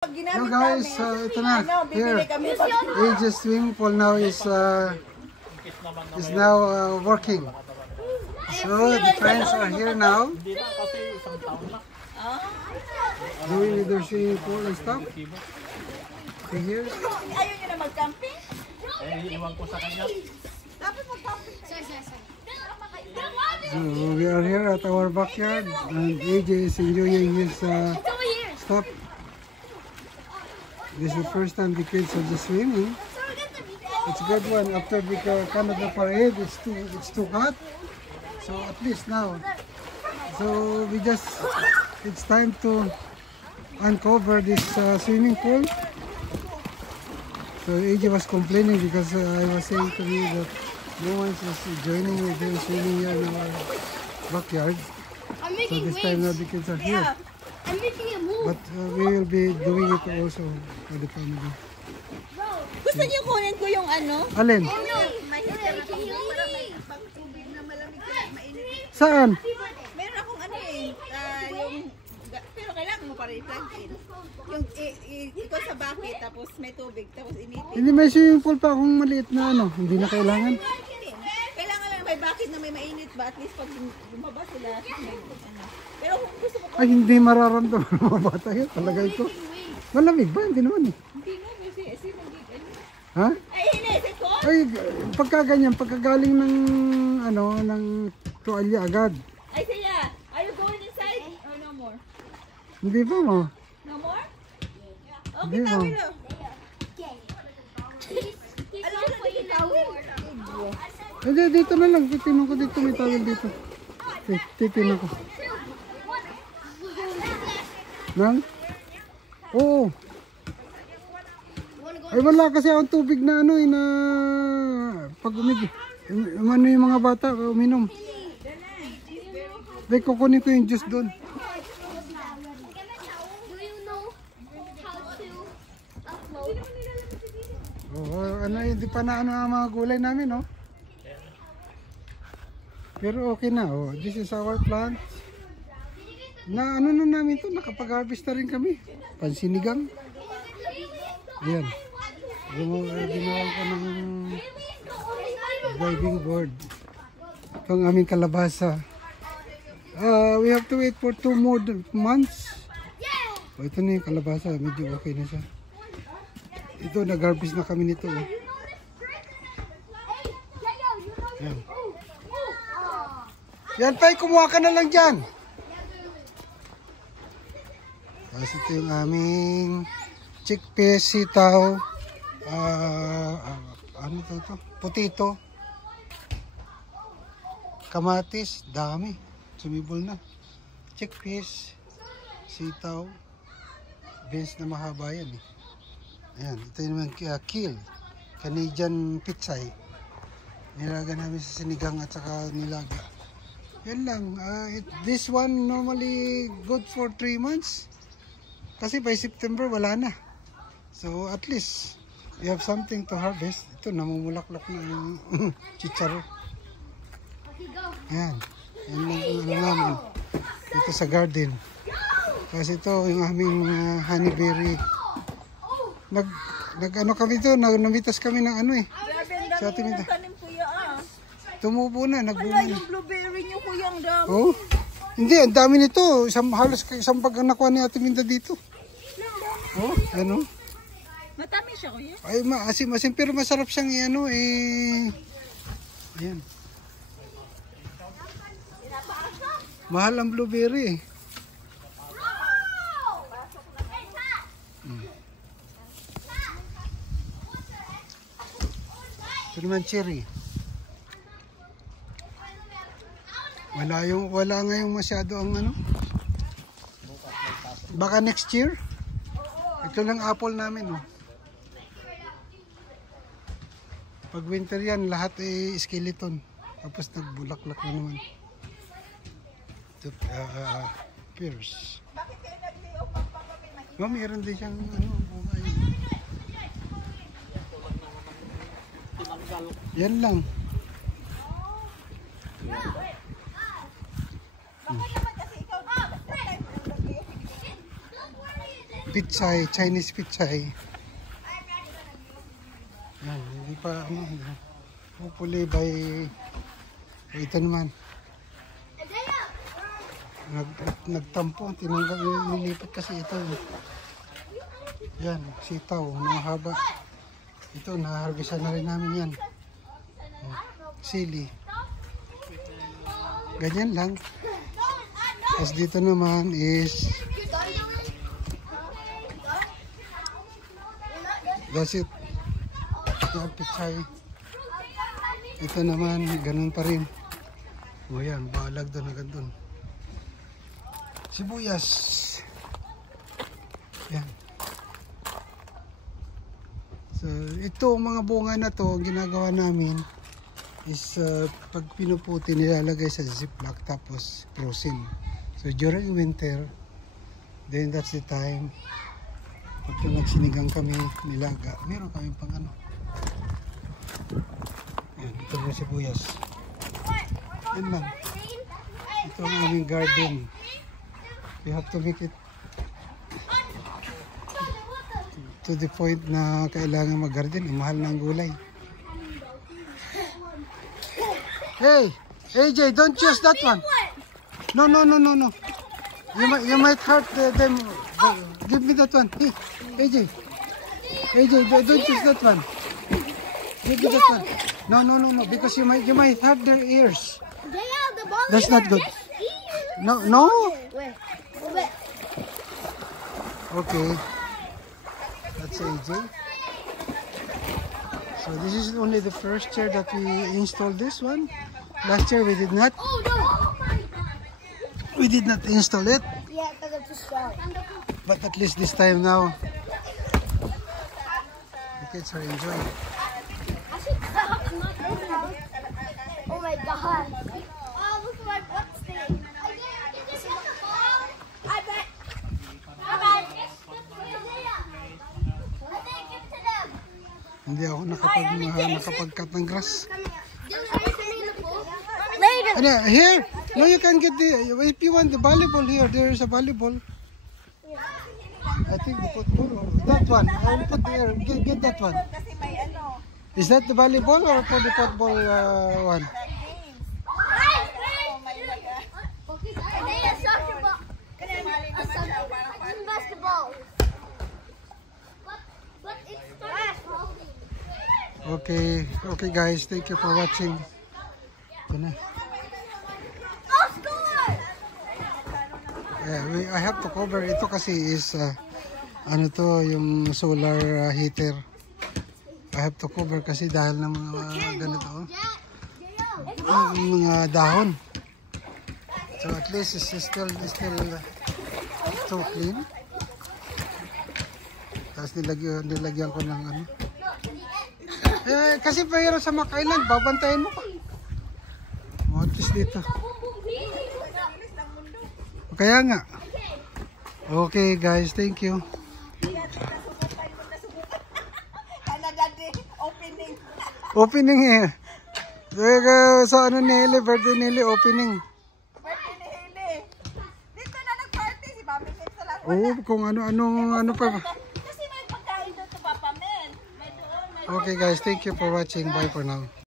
Hello guys, ito na, here, Aegis swimming pool now is now working. So the friends are here now, doing their swimming pool and stuff. See here. Ayaw nyo na mag-camping? Iwan ko sa kanya. Dapat mag-camping. So we are here at our backyard and AJ is enjoying his stuff. This is the first time the kids are just swimming. It's a good one. After the Canada parade, it's too hot. So at least now, so it's time to uncover this swimming pool. So AJ was complaining because I was saying to me that no one is joining with him swimming here in our backyard. So this time now the kids are here. I'm making a move. But we will be doing it also for the family. Gusto niyo kunin ko yung ano? Alin? Mainit. Saan? Meron akong ano pero kailangan mo pa rin i-plug in. Yung ito sa bucket, tapos may tubig, tapos initin. Hindi, may swimming pool pa akong maliit na ano. Hindi na kailangan. Kailangan lang may bucket na may mainit ba? At least pag lumabas sila, may ano. Pero kung gusto mo Ay, hindi mararamdaman ng mga bata yun. Talaga ito. Malamig ba? Hindi naman eh. hindi nga, kasi mag-ano. Ha? Ay, hinisip ko? Ay, pagkaganyan, pagkagaling ng ano, ng tuwalya agad. Ay, siya, are you going inside or no more? Hindi pa mo. No more? Hindi Okay, mo. tawin na. Alam mo na yung tawin? Hindi, dito na lang. Titinan ko dito. May tawil dito. Titinan ko. Nang? Oo. Ay wala kasi akong tubig na ano na pag umano yung mga bata uminom. Dahil kukunin ko yung juice doon. Do you know how to upload? Oo, ano, hindi pa na ano ang mga gulay namin, no? Pero okay na, oh. This is our plant. Na ano na namin to, nakapag-harvest na rin kami. Pansinigang. Ayan. Ginawa ko ng diving board. Ito ang aming kalabasa. We have to wait for 2 more months. Oh, ito na yung kalabasa, medyo okay na siya. Ito, nag-harvest na kami nito. Oh. Ayan. Yan, Pai, kumuha ka na lang dyan. Tapos ito yung aming chickpeas, sitaw, ano to? Potato, kamatis, dami, sumibol na. Chickpeas, sitaw, beans na mahaba yan eh. Ayan, ito yung kale, Canadian pitsay. Nilaga namin sa sinigang at saka nilaga. Yan lang, this one normally good for 3 months. Kasi by September wala na. So at least we have something to harvest. Ito namumulaklak na yung chicharo. Yan. Yan lang yung ano namin. Dito sa garden. Kasi ito yung aming honeyberry. Nag ano kami ito, namitas kami ng ano eh. Sa ating tanim kuya Tumubo na, Wala nagbunga. yung blueberry niyo kuya, ang dami. Oh. Hindi, ang dami nito. Halos isang pag nakuha ni Ate Minda dito. Oh, ano? Matamis siya kuya. Ay, maasim-asim pero masarap siyang ano eh. Ayan. Mahal ang blueberry eh. Ito naman cherry. Wala ngayong masyado ang ano. Baka next year. Ito lang apple namin, oh. Pag winter yan, lahat ay skeleton. Tapos nagbulaklak na naman. Ito, pears. Mayroon din siyang ano, bungay. Yan lang. pichay, Chinese pichay. Yan, hindi pa ano, hopefully by ito naman. Nagtampo, tinanggal, nilipat kasi ito. Yan, sitaw, mahaba. Ito, naharvestan na rin namin yan. Sili. Ganyan lang. Tapos dito naman is that's it. Yan, pichay. Ito naman, ganun pa rin. O yan, balag doon agad doon. Sibuyas. Yan. So, ito, mga bunga na to, ang ginagawa namin is pag pinuputi, nilalagay sa ziplock tapos frozen. So, during winter, then that's the time. Pag nagsinigang kami, nilaga, meron kami pang ano. Yan, ito yung sibuyas. Yan lang. Ito ang aming garden. We have to make it to the point na kailangan mag-garden. Mahal ng gulay. Hey! AJ, don't choose that one. No. You might hurt them. Give me that one. Hey, AJ, don't choose that one. Give me that one. No. Because you might hurt their ears. That's not good. No. Okay. That's AJ. So this is only the first year that we installed this one. Last year we did not. We did not install it. Yeah, because it's too strong. But at least this time now, the kids are enjoying. Oh my god. Oh, look at my butt stain. I bet. Hindi ako nakapag-cut ng grass. Later. Ano, here? No, you can get the, if you want the volleyball here, there is a volleyball. I think the football or that one. I will put there. Get that one. Kasi may ano. Is that the volleyball or for the football one? Basketball. Okay guys, thank you for watching. Ito na. Yeah, I have to cover ito kasi is ano to, yung solar heater. I have to cover kasi dahil ng mga ganito, mga dahon. So at least it's still clean. Tapos nilagyan ko ng ano. Kasi pahirap sa makailan, babantayan mo pa. At least dito. Kaya nga. Okay guys, thank you. Opening eh. Sa ano ni Hili, birthday ni Hili, opening. Birthday ni Hili. Dito na nag-party si Mami Kim sa lahat. Oo, kung ano pa. Kasi may pagkain doon sa Papa Mel. May doon. Okay guys, thank you for watching. Bye for now.